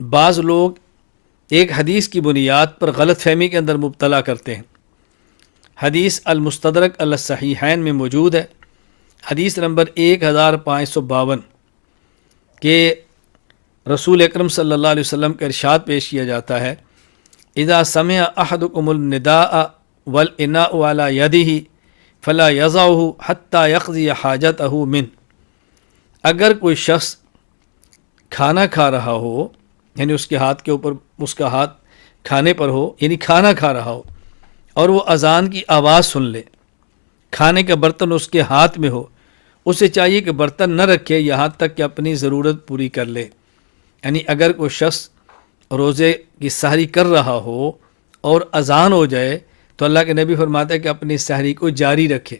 بعض لوگ ایک حدیث کی بنیاد پر غلط فہمی کے اندر مبتلا کرتے ہیں۔ حدیث المستدرک علی الصحیحین میں موجود ہے، حدیث نمبر 1552 کہ رسول اکرم صلی اللہ علیہ وسلم کا ارشاد پیش کیا جاتا ہے، اذا سمع احدکم النداء والاناء علی یدہ فلا یضعہ حتی یقضی حاجتہ منہ۔ اگر کوئی شخص کھانا کھا رہا ہو، یعنی اس کے ہاتھ کے اوپر اس کا ہاتھ کھانے پر ہو، یعنی کھانا کھا رہا ہو اور وہ اذان کی آواز سن لے، کھانے کا برتن اس کے ہاتھ میں ہو، اسے چاہیے کہ برتن نہ رکھے یہاں تک کہ اپنی ضرورت پوری کر لے۔ یعنی اگر کوئی شخص روزے کی سحری کر رہا ہو اور اذان ہو جائے تو اللہ کے نبی فرماتے ہیں کہ اپنی سحری کو جاری رکھے۔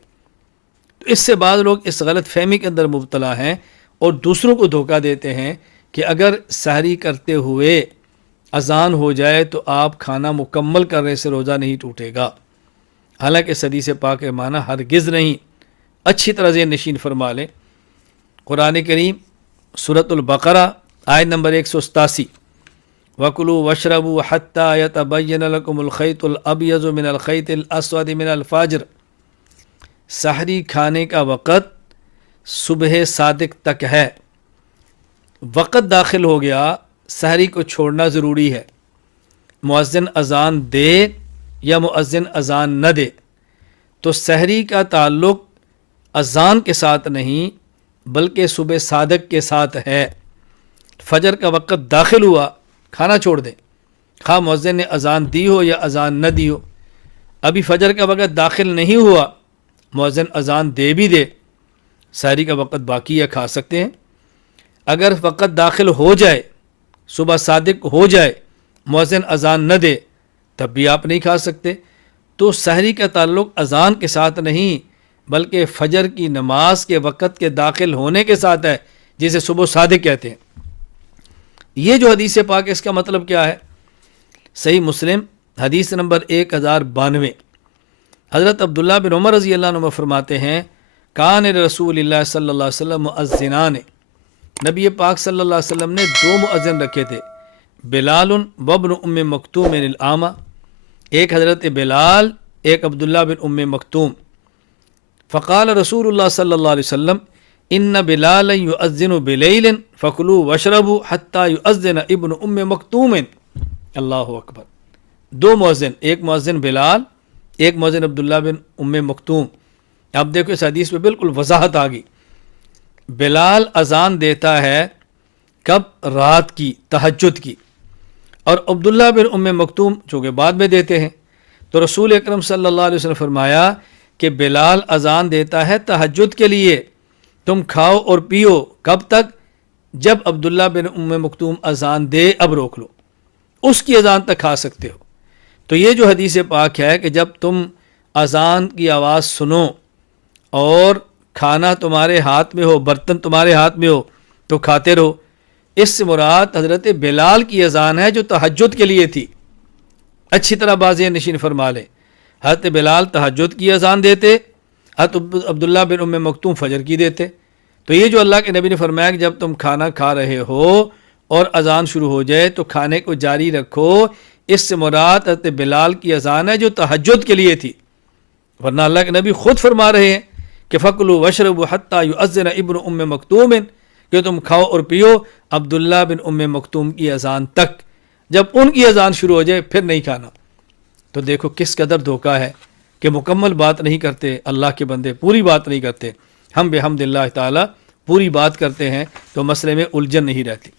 تو اس سے بعض لوگ اس غلط فہمی کے اندر مبتلا ہیں اور دوسروں کو دھوکہ دیتے ہیں کہ اگر سحری کرتے ہوئے اذان ہو جائے تو آپ کھانا مکمل کرنے سے روزہ نہیں ٹوٹے گا۔ حالانکہ اس حدیث پاک کے معنی ہرگز نہیں۔ اچھی طرح ذہن نشین فرما لیں، قرآن کریم سورۃ البقرہ آیت نمبر 187، وَكُلُوا وَاشْرَبُوا حَتَّى يَتَبَيَّنَ لَكُمُ الْخَيْطُ الْأَبْيَضُ مِنَ الْخَيْطِ الْأَسْوَدِ مِنَ الْفَجْرِ۔ سحری کھانے کا وقت صبح صادق تک ہے۔ وقت داخل ہو گیا، سحری کو چھوڑنا ضروری ہے، مؤذن اذان دے یا مؤذن اذان نہ دے۔ تو سحری کا تعلق اذان کے ساتھ نہیں بلکہ صبح صادق کے ساتھ ہے۔ فجر کا وقت داخل ہوا، کھانا چھوڑ دیں، خواہ مؤذن نے اذان دی ہو یا اذان نہ دی ہو۔ ابھی فجر کا وقت داخل نہیں ہوا، مؤذن اذان دے بھی دے، سحری کا وقت باقی ہے، کھا سکتے ہیں۔ اگر وقت داخل ہو جائے، صبح صادق ہو جائے، مؤذن اذان نہ دے، تب بھی آپ نہیں کھا سکتے۔ تو سحری کا تعلق اذان کے ساتھ نہیں بلکہ فجر کی نماز کے وقت کے داخل ہونے کے ساتھ ہے، جسے صبح صادق کہتے ہیں۔ یہ جو حدیث پاک ہے اس کا مطلب کیا ہے؟ صحیح مسلم حدیث نمبر 1092، حضرت عبداللہ بن عمر رضی اللہ عنہ فرماتے ہیں، کان رسول اللہ صلی اللہ علیہ وسلم مؤذنان، نبی پاک صلی اللہ علیہ وسلم نے 2 مؤذن رکھے تھے، بلال وابن ام مکتوم الاعمى، ایک حضرت بلال، ایک عبداللہ بن ام مکتوم۔ فقال رسول اللہ صلی اللہ علیہ وسلم، ان بلالا یؤذن بلیل فکلوا واشربوا حتی یؤذن ابن ام مکتوم۔ اللہ اکبر، 2 مؤذن، ایک مؤذن بلال، ایک مؤذن عبداللہ بن ام مکتوم۔ اب دیکھو اس حدیث میں بالکل وضاحت آ گئی۔ بلال اذان دیتا ہے کب؟ رات کی، تہجد کی، اور عبداللہ بن ام مکتوم چونکہ بعد میں دیتے ہیں۔ تو رسول اکرم صلی اللہ علیہ وسلم نے فرمایا کہ بلال اذان دیتا ہے تہجد کے لیے، تم کھاؤ اور پیو، کب تک؟ جب عبداللہ بن ام مکتوم اذان دے اب روک لو، اس کی اذان تک کھا سکتے ہو۔ تو یہ جو حدیث پاک ہے کہ جب تم اذان کی آواز سنو اور کھانا تمہارے ہاتھ میں ہو، برتن تمہارے ہاتھ میں ہو تو کھاتے رہو، اس سے مراد حضرت بلال کی اذان ہے جو تہجد کے لیے تھی۔ اچھی طرح بازی نشین فرما لیں، حضرت بلال تہجد کی اذان دیتے، حضرت عبداللہ بن ام مکتوم فجر کی دیتے۔ تو یہ جو اللہ کے نبی نے فرمایا کہ جب تم کھانا کھا رہے ہو اور اذان شروع ہو جائے تو کھانے کو جاری رکھو، اس سے مراد حضرت بلال کی اذان ہے جو تہجد کے لیے تھی۔ ورنہ اللہ کے نبی خود فرما رہے ہیں کہ فَكُلُوا وَاشْرَبُوا حَتَّى يُؤَذِّنَ ابْنُ أُمِّ مَكْتُومٍ، کہ تم کھاؤ اور پیو عبداللہ بن ام مکتوم کی اذان تک، جب ان کی اذان شروع ہو جائے پھر نہیں کھانا۔ تو دیکھو کس قدر دھوکہ ہے کہ مکمل بات نہیں کرتے اللہ کے بندے، پوری بات نہیں کرتے۔ ہم بحمد اللہ تعالی پوری بات کرتے ہیں تو مسئلے میں الجھن نہیں رہتی۔